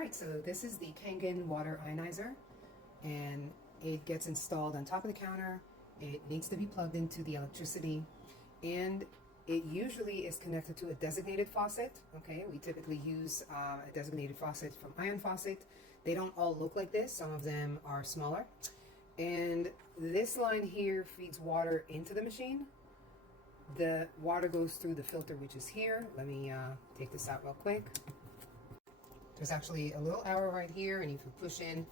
Alright, so this is the Kangen Water ionizer, and it gets installed on top of the counter. It needs to be plugged into the electricity, and it usually is connected to a designated faucet. Okay, we typically use a designated faucet from Ion Faucet. They don't all look like this, some of them are smaller. And this line here feeds water into the machine. The water goes through the filter, which is here. Let me take this out real quick. There's actually a little arrow right here, and if you push in,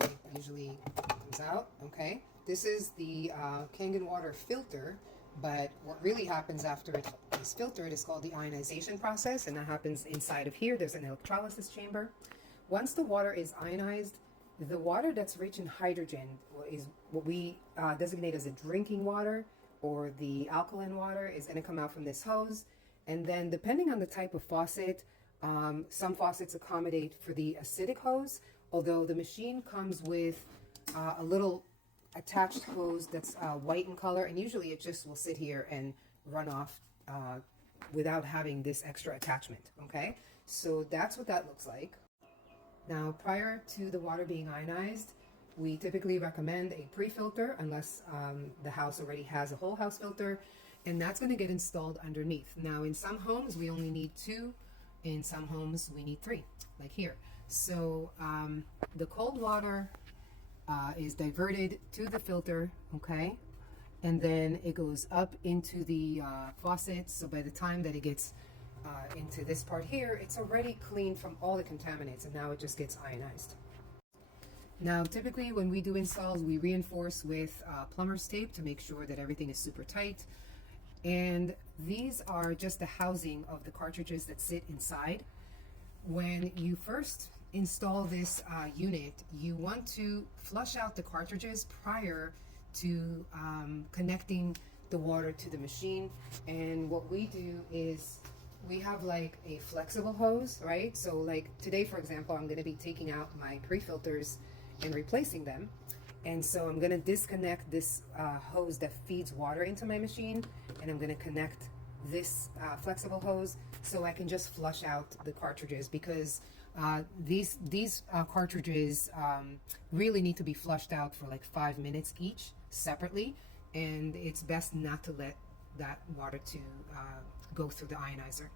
it usually comes out. Okay, this is the Kangen Water filter, but what really happens after it is filtered is called the ionization process, and that happens inside of here. There's an electrolysis chamber. Once the water is ionized, the water that's rich in hydrogen is what we designate as a drinking water, or the alkaline water is going to come out from this hose. And then depending on the type of faucet, some faucets accommodate for the acidic hose, although the machine comes with a little attached hose that's white in color, and usually it just will sit here and run off without having this extra attachment. Okay, so that's what that looks like. Now, prior to the water being ionized, we typically recommend a pre-filter unless the house already has a whole house filter, and that's going to get installed underneath. Now, in some homes, we only need 2. In some homes, we need 3, like here. So the cold water is diverted to the filter, okay? And then it goes up into the faucet. So by the time that it gets into this part here, it's already cleaned from all the contaminants, and now it just gets ionized. Now, typically when we do installs, we reinforce with plumber's tape to make sure that everything is super tight. And these are just the housing of the cartridges that sit inside. When you first install this unit, you want to flush out the cartridges prior to connecting the water to the machine. And what we do is we have like a flexible hose, right? So like today, for example, I'm going to be taking out my pre-filters and replacing them. And so I'm going to disconnect this hose that feeds water into my machine, and I'm going to connect this flexible hose so I can just flush out the cartridges, because these cartridges really need to be flushed out for like 5 minutes each separately, and it's best not to let that water to go through the ionizer.